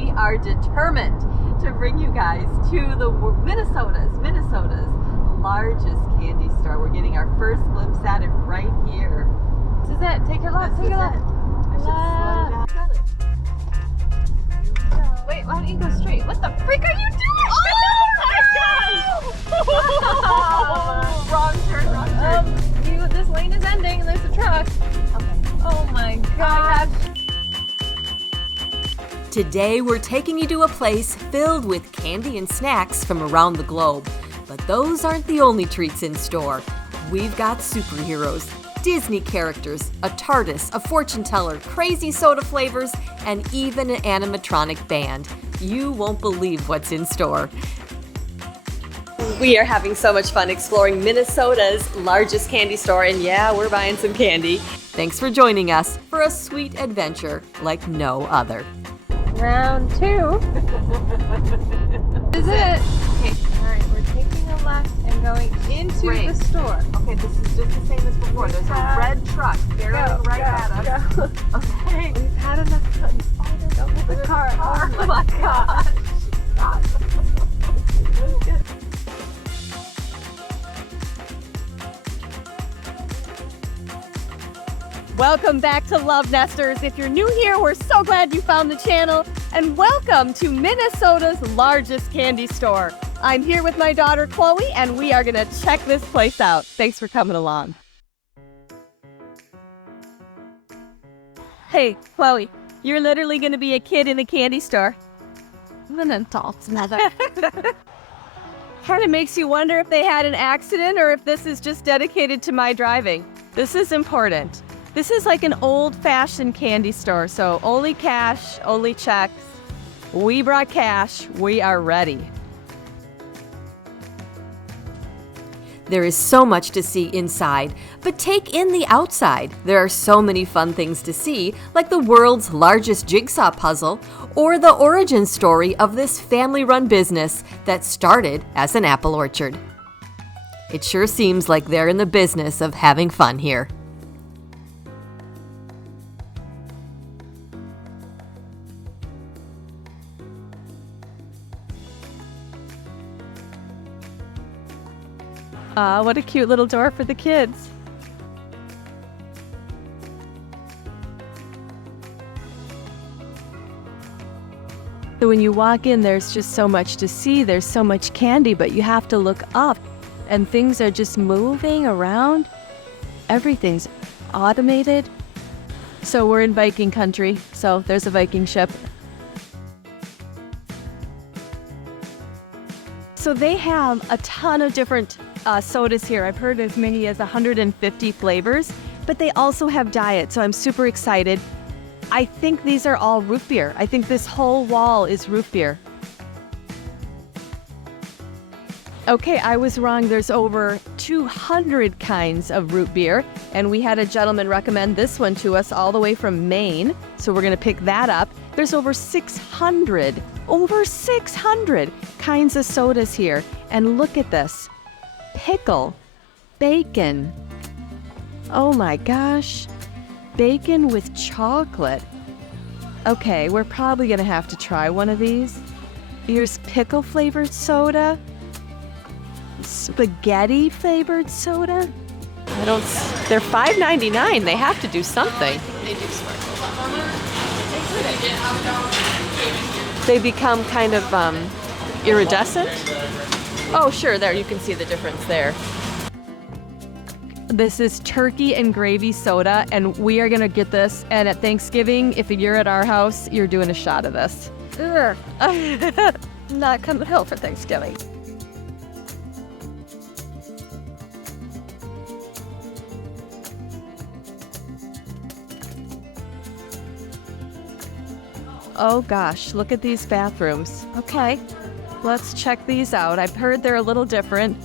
we are determined to bring you guys to the Minnesota's largest candy store. We're getting our first glimpse at it right here. This is it. Take your left. Take your left. I should slow down. Wait, why don't you go straight? What the freak are you doing? Oh my gosh! Wrong turn. This lane is ending and there's a truck. Okay. Oh my gosh. Today we're taking you to a place filled with candy and snacks from around the globe. But those aren't the only treats in store. We've got superheroes, Disney characters, a Tartus, a fortune teller, crazy soda flavors, and even an animatronic band. You won't believe what's in store. We are having so much fun exploring Minnesota's largest candy store, and yeah, we're buying some candy. Thanks for joining us for a sweet adventure like no other. Round 2. This is it. Okay, alright, we're taking a left and going into the store. Okay, this is just the same as before. There's a red truck barreling right at us. Go. Okay. We've had enough fun. Don't hit the car. Oh my gosh. Stop. Welcome back to LoveNesters. If you're new here, we're so glad you found the channel. And welcome to Minnesota's largest candy store. I'm here with my daughter, Chloe, and we are gonna check this place out. Thanks for coming along. Hey, Chloe, you're literally gonna be a kid in a candy store. I'm an adult, mother. Kind of makes you wonder if they had an accident or if this is just dedicated to my driving. This is important. This is like an old-fashioned candy store, so only cash, only checks. We brought cash. We are ready. There is so much to see inside, but take in the outside. There are so many fun things to see, like the world's largest jigsaw puzzle, or the origin story of this family-run business that started as an apple orchard. It sure seems like they're in the business of having fun here. What a cute little door for the kids. So when you walk in, there's just so much to see. There's so much candy, but you have to look up and things are just moving around. Everything's automated. So we're in Viking country. So there's a Viking ship. So they have a ton of different sodas here. I've heard as many as 150 flavors, but they also have diet, so I'm super excited. I think these are all root beer. I think this whole wall is root beer. Okay, I was wrong. There's over 200 kinds of root beer, and we had a gentleman recommend this one to us all the way from Maine, so we're gonna pick that up. There's over 600 kinds of sodas here, and look at this. Pickle, bacon. Oh my gosh, bacon with chocolate. Okay, we're probably gonna have to try one of these. Here's pickle flavored soda, spaghetti flavored soda. They're $5.99. They have to do something. They do sparkle. They become kind of iridescent. Oh, sure, there, you can see the difference there. This is turkey and gravy soda, and we are gonna get this, and at Thanksgiving, if you're at our house, you're doing a shot of this. Not coming home for Thanksgiving. Oh gosh, look at these bathrooms. Okay, let's check these out. I've heard they're a little different.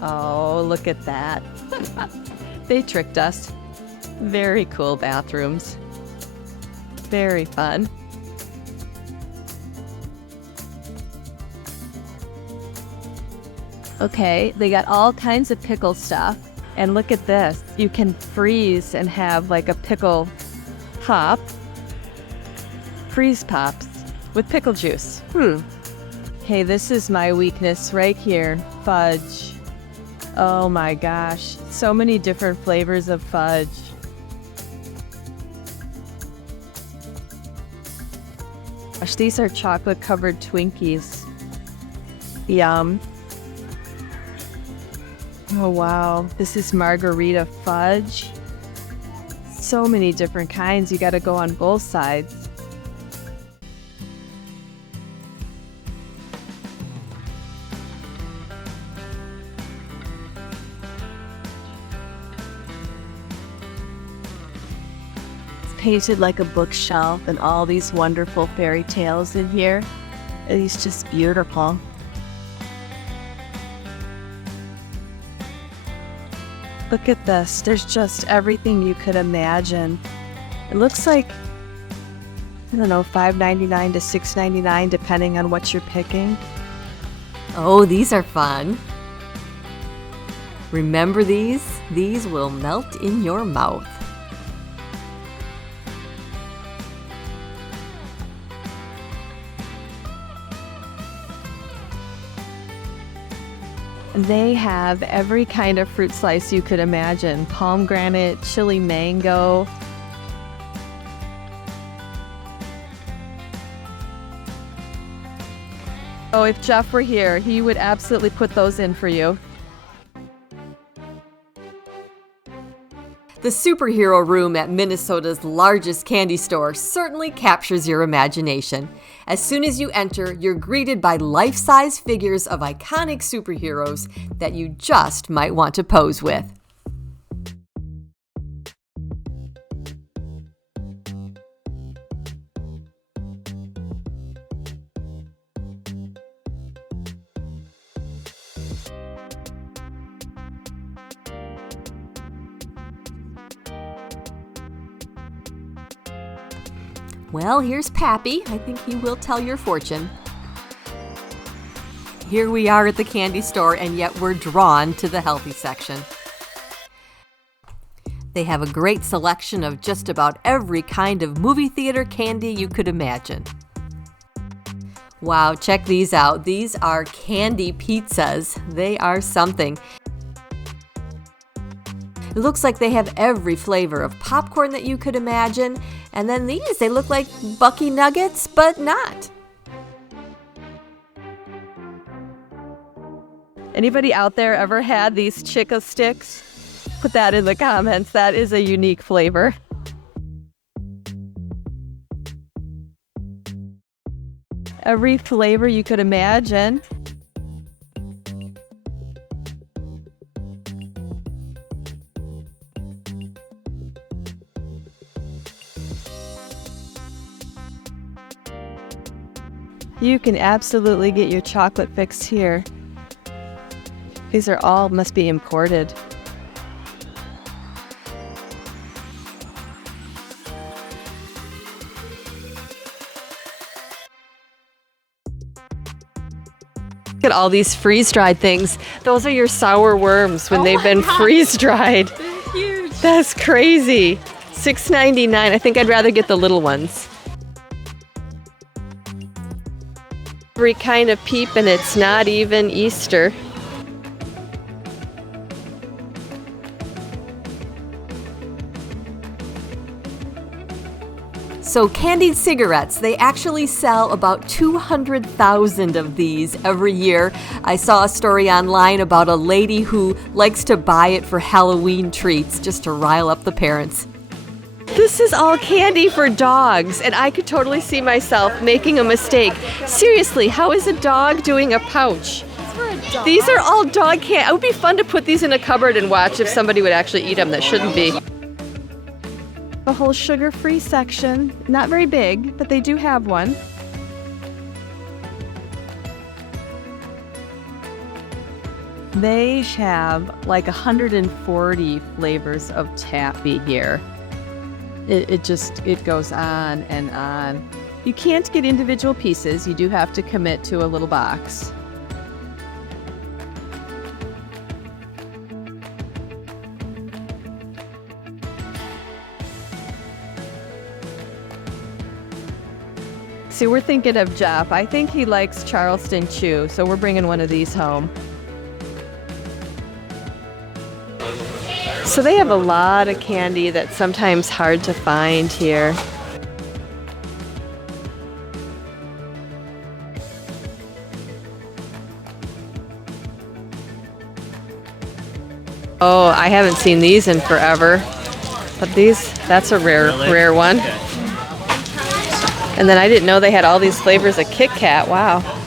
Oh, look at that. They tricked us. Very cool bathrooms. Very fun. Okay, they got all kinds of pickle stuff. And look at this. You can freeze and have like a pickle pop. Freeze pops. with pickle juice. Hey, this is my weakness right here. Fudge. Oh my gosh. So many different flavors of fudge. Gosh, these are chocolate covered Twinkies. Yum. Oh wow. This is margarita fudge. So many different kinds. You gotta go on both sides. Painted like a bookshelf and all these wonderful fairy tales in here. It's just beautiful. Look at this. There's just everything you could imagine. It looks like, I don't know, $5.99 to $6.99 depending on what you're picking. Oh, these are fun. Remember these? These will melt in your mouth. They have every kind of fruit slice you could imagine. Pomegranate, chili mango. Oh, if Jeff were here, he would absolutely put those in for you. The superhero room at Minnesota's largest candy store certainly captures your imagination. As soon as you enter, you're greeted by life-size figures of iconic superheroes that you just might want to pose with. Well, here's Pappy. I think he will tell your fortune. Here we are at the candy store, and yet we're drawn to the healthy section. They have a great selection of just about every kind of movie theater candy you could imagine. Wow, check these out. These are candy pizzas. They are something. It looks like they have every flavor of popcorn that you could imagine. And then these, they look like Bucky Nuggets, but not. Anybody out there ever had these Chica sticks? Put that in the comments. That is a unique flavor. Every flavor you could imagine. You can absolutely get your chocolate fix here. These are all must be imported. Look at all these freeze-dried things. Those are your sour worms when they've been freeze-dried. They're huge. That's crazy. $6.99. I think I'd rather get the little ones. Every kind of peep, and it's not even Easter. So candied cigarettes, they actually sell about 200,000 of these every year. I saw a story online about a lady who likes to buy it for Halloween treats just to rile up the parents. This is all candy for dogs, and I could totally see myself making a mistake. Seriously, how is a dog doing a pouch? It's for a dog. These are all dog candy. It would be fun to put these in a cupboard and watch if somebody would actually eat them that shouldn't be. The whole sugar-free section. Not very big, but they do have one. They have like 140 flavors of taffy here. It goes on and on. You can't get individual pieces. You do have to commit to a little box. See, we're thinking of Jeff. I think he likes Charleston Chew, so we're bringing one of these home. So they have a lot of candy that's sometimes hard to find here. Oh, I haven't seen these in forever. But that's a rare one. And then I didn't know they had all these flavors of Kit Kat. Wow.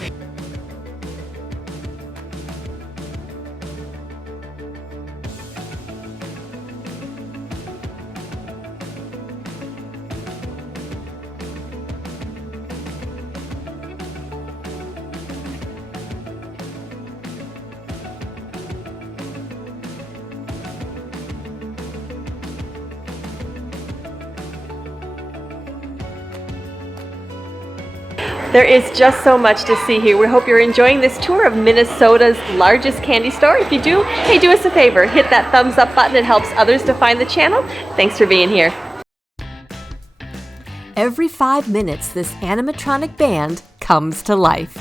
There is just so much to see here. We hope you're enjoying this tour of Minnesota's largest candy store. If you do, hey, do us a favor. Hit that thumbs up button. It helps others to find the channel. Thanks for being here. Every 5 minutes, this animatronic band comes to life.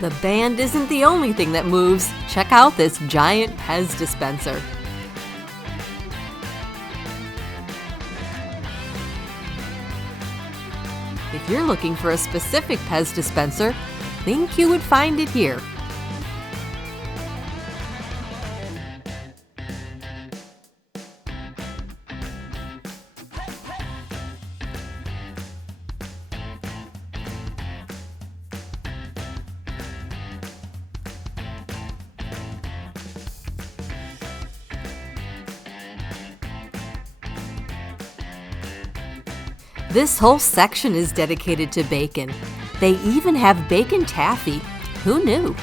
The band isn't the only thing that moves. Check out this giant Pez dispenser. If you're looking for a specific Pez dispenser, think you would find it here. This whole section is dedicated to bacon. They even have bacon taffy. Who knew?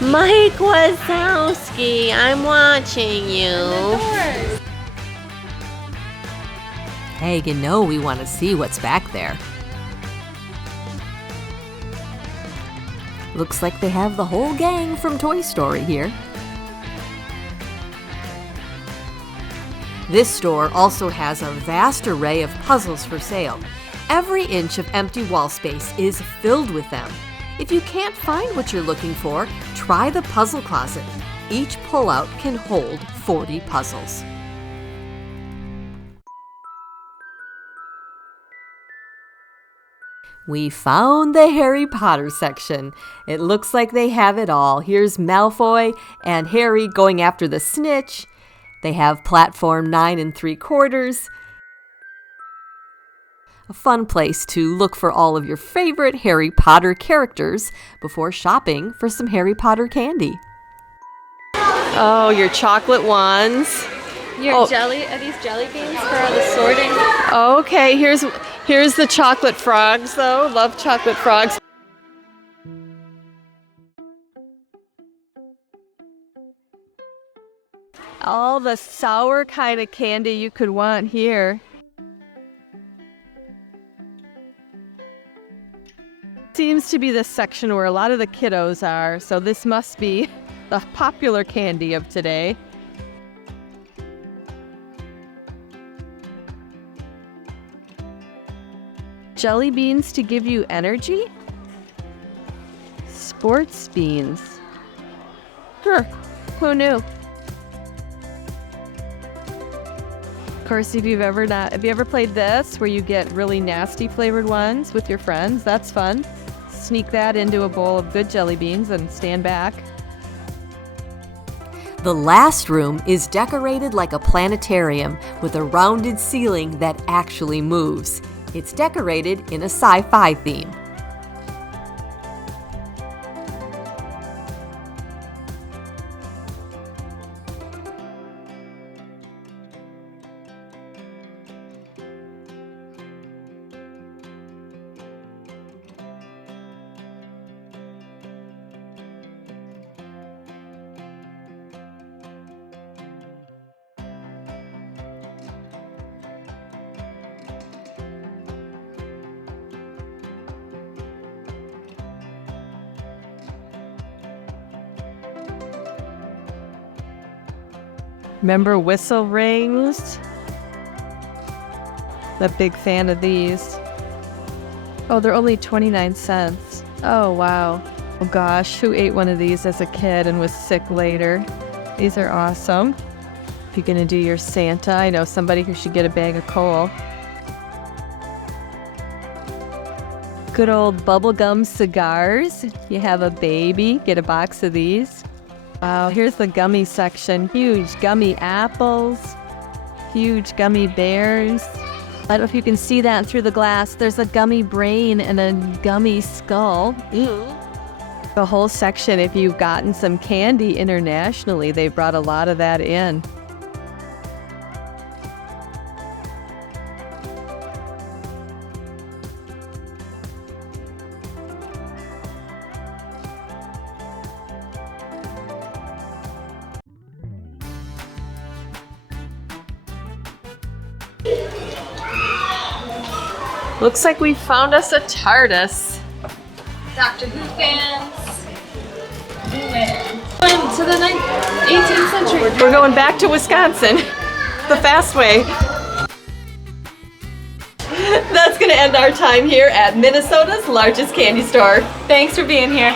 Mike Wazowski, I'm watching you. Hey, you know we want to see what's back there. Looks like they have the whole gang from Toy Story here. This store also has a vast array of puzzles for sale. Every inch of empty wall space is filled with them. If you can't find what you're looking for, try the puzzle closet. Each pullout can hold 40 puzzles. We found the Harry Potter section. It looks like they have it all. Here's Malfoy and Harry going after the snitch. They have platform 9 3/4. A fun place to look for all of your favorite Harry Potter characters before shopping for some Harry Potter candy. Oh, your chocolate ones. Are these jelly beans for the sorting? Okay, here's the chocolate frogs though. Love chocolate frogs. All the sour kind of candy you could want here. Seems to be the section where a lot of the kiddos are, so this must be the popular candy of today. Jelly beans to give you energy? Sports beans. Sure, who knew? Of course, have you ever played this where you get really nasty flavored ones with your friends? That's fun. Sneak that into a bowl of good jelly beans and stand back. The last room is decorated like a planetarium with a rounded ceiling that actually moves. It's decorated in a sci-fi theme. Remember whistle rings? A big fan of these. Oh, they're only 29 cents. Oh, wow. Oh gosh, who ate one of these as a kid and was sick later? These are awesome. If you're gonna do your Santa, I know somebody who should get a bag of coal. Good old bubblegum cigars. If you have a baby, get a box of these. Wow, here's the gummy section. Huge gummy apples, huge gummy bears. I don't know if you can see that through the glass. There's a gummy brain and a gummy skull. The whole section, if you've gotten some candy internationally, they brought a lot of that in. Looks like we found us a Tartus. Doctor Who fans. Went to the 18th century. We're going back to Wisconsin, the fast way. That's gonna end our time here at Minnesota's largest candy store. Thanks for being here.